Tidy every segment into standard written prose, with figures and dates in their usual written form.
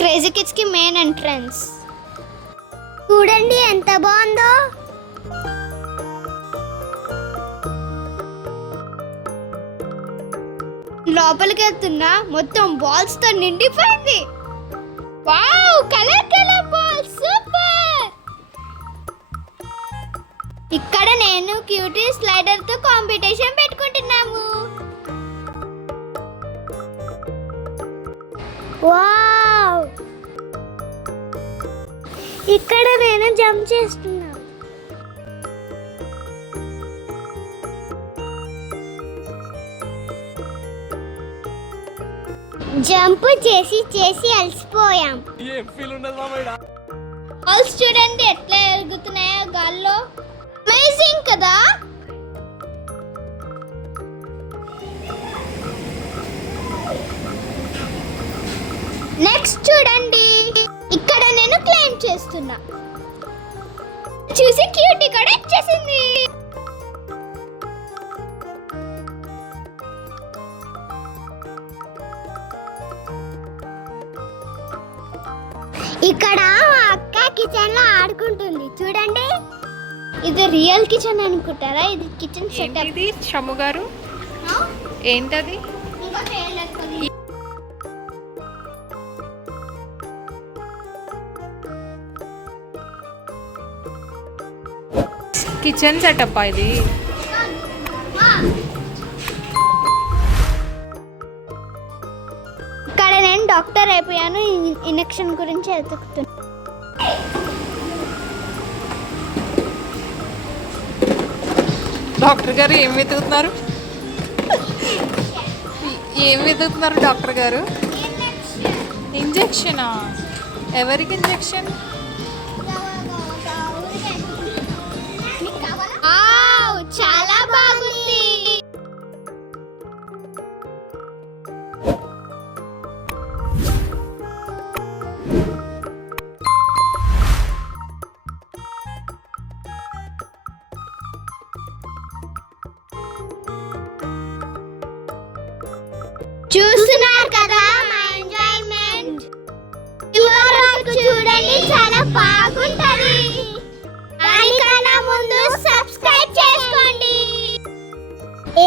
Crazy kids కి main entrance చూడండి ఎంత బాగుందో. లోపలికి వెళ్తున్నా మొత్తం బాల్స్ తో నిండిపోయింది. Wow, colour colour balls, super. ఇక్కడ నేను క్యూటీ స్లైడర్ తో కాంపిటీషన్ పెట్టుకుంటున్నాము. వావ్, ఇక్కడ నేను జంప్ చేస్తున్నా. జంప్ చేసి చేసి అలసిపోయాం. బాల్స్ చూడండి ఎట్లా ఎరుగుతున్నాయో గాల్లో. అమేజింగ్ కదా. నెక్స్ట్ చూడండి, ఇక్కడ నేను క్లైమ్ చేస్తున్నా. చూసి క్యూటీ కూడా వచ్చేసింది. ఇక్కడ అక్క కిచెన్ లో ఆడుకుంటుంది చూడండి. ఇది రియల్ కిచెన్ అనుకుంటారా? ఇది కిచెన్ సెటప్. ఇది షమ్ము గారు ఏంటది? కిచెన్ సెటప్ ఇది. ఇక్కడ నేను డాక్టర్ అయిపోయాను. ఇంజెక్షన్ గురించి వెతుకుతున్నా. డాక్టర్ గారు ఏం వెతుకుతున్నారు? ఏం వెతుకుతున్నారు డాక్టర్ గారు? ఇంజెక్షనా? ఎవరికి ఇంజెక్షన్? చాలా బాగుంది. చూస్తున్నారు కదా మా ఎంజాయ్మెంట్. చూడండి చాలా బాగుంటది. దానికన్నా ముందు సబ్స్క్రైబ్ చేసుకోండి.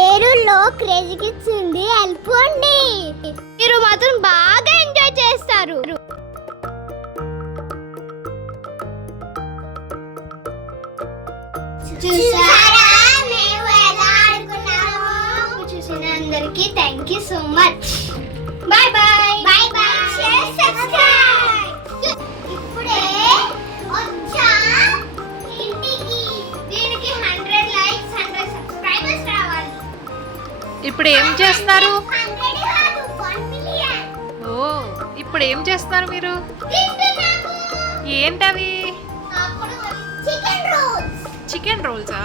ఏరులో క్రేజీ కిడ్స్ ఉంది, వెళ్ళిపోండి. మీరు మాత్రం బాగా ఎంజాయ్ చేస్తారు. చూసారా మేము ఎలా ఆడుకున్నామో? చూసిన అందరికీ thank you so much. Bye bye. Bye bye. Share, subscribe. ఇప్పుడే వచ్చా ఇంటికి. దీనికి 100 లైక్స్ 100 సబ్స్క్రైబర్స్ రావాలి. ఇప్పుడు ఏం చేస్తున్నారు? 100 కాదు 1 మిలియన్. ఓ, ఇప్పుడు ఏం చేస్తున్నారు మీరు? తింటున్నాము. ఏంటవి? Chicken rolls. చికెన్ రోల్సా?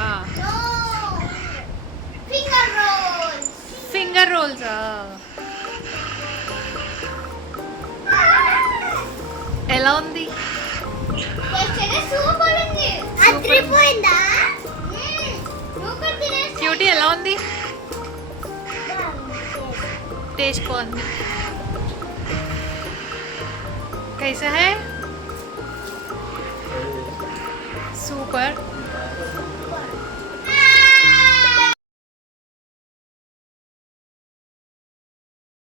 Finger rolls. ఫింగర్ రోల్సా? ఎలా ఉంది? సూపర్ ఉంది. అదిరిపోయిందా? క్యూటీ ఎలా ఉంది? टेस्ट कौन कैसा है? सुपर.